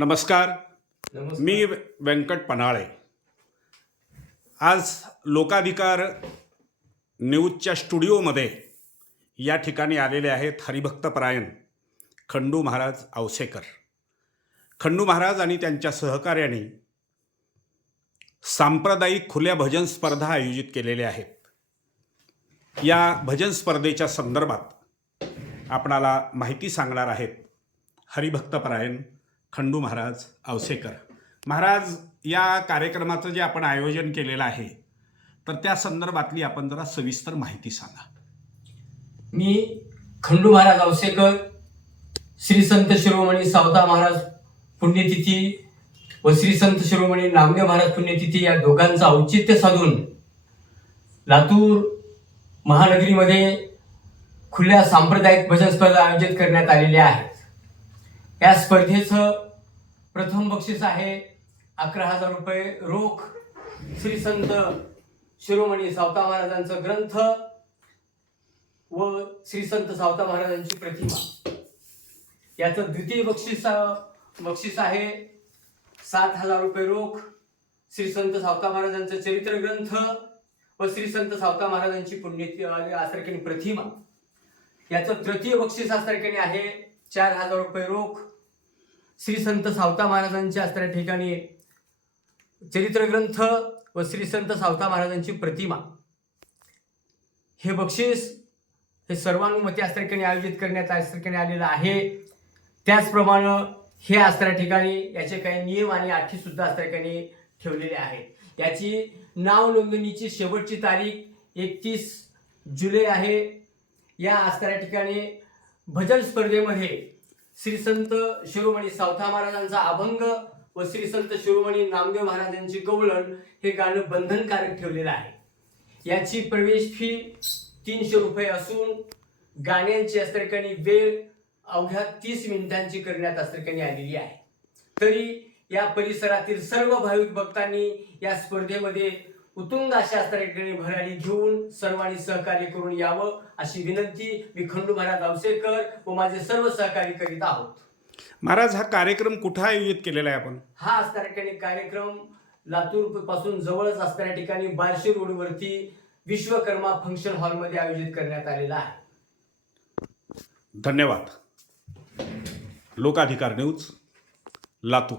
नमस्कार. नमस्कार. मी व्यंकट पन्हाळे. आज लोकाधिकार न्यूजच्या स्टुडिओमध्ये या ठिकाणी आलेले आहेत हरिभक्तपरायण खंडू महाराज आवसेकर. खंडू महाराज आणि त्यांच्या सहकार्याने सांप्रदायिक खुल्या भजन स्पर्धा आयोजित केलेल्या आहेत. या भजन स्पर्धेच्या संदर्भात आपणाला माहिती सांगणार आहेत हरिभक्तपरायण खंडू महाराज आवसेकर. महाराज या कार्यक्रमाचं जे आपण आयोजन केलेलं आहे तर त्या संदर्भातली आपण जरा सविस्तर माहिती सांगा. मी खंडू महाराज अवसेकर श्री संत शिरोमणी सावता महाराज पुण्यतिथी व श्री संत शिरोमणी नामदेव महाराज पुण्यतिथी या दोघांचं औचित्य साधून लातूर महानगरीमध्ये खुल्या सांप्रदायिक भजन स्पर्धा आयोजित करण्यात आलेल्या आहेत. या स्पर्धेचं प्रथम बक्षीस आहे अकरा हजार रुपये रोख श्री संत शिरोमणी सावता महाराजांचं ग्रंथ व श्री संत सावता महाराजांची प्रतिमा. याचं द्वितीय बक्षीस बक्षीस आहे सात हजार रुपये रोख श्री संत सावता महाराजांचं चरित्र ग्रंथ व श्री संत सावता महाराजांची पुण्य आसरकेनी प्रतिमा. याचं तृतीय बक्षीस आसरकेने आहे चार हजार रुपये रोख श्री संत सावता महाराजांच्या असणाऱ्या ठिकाणी चरित्रग्रंथ व श्री संत सावता महाराजांची प्रतिमा. हे बक्षीस हे सर्वानुमते असल्या ठिकाणी आयोजित करण्यात आज ठिकाणी आलेलं आहे. त्याचप्रमाणे हे असणाऱ्या ठिकाणी याचे काही नियम आणि अटी असल्या ठिकाणी ठेवलेले आहेत. याची नाव नोंदणीची शेवटची तारीख एकतीस जुलै आहे. या असणाऱ्या ठिकाणी भजन स्पर्धेमध्ये श्री संत शिरोमणी सावथा महाराजांचा अभंग व श्री संत शिरोमणी नामदेव महाराजांची गवळण हे गाणं बंधनकारक ठेवलेलं आहे. याची प्रवेश फी तीनशे रुपये असून गाण्यांची असतरकणी वेळ अवघ्या तीस मिनिटांची करण्यात असतरकणी आलेली आहे. तरी या परिसरातील सर्व भाविक भक्तांनी या स्पर्धेमध्ये उत्तुंग अशा भरारी घेऊन सर्वांनी सहकार्य करून यावं अशी विनंती मी खंडू महाराज आवसेकर व माझे सर्व सहकारी करीत आहोत. महाराज हा कार्यक्रम कुठं आयोजित केलेला आहे आपण? हा असणाऱ्या ठिकाणी कार्यक्रम लातूरपासून जवळच असणाऱ्या ठिकाणी बार्शी रोडवरती विश्वकर्मा फंक्शन हॉलमध्ये आयोजित करण्यात आलेला आहे. धन्यवाद. लोकाधिकार न्यूज लातूर.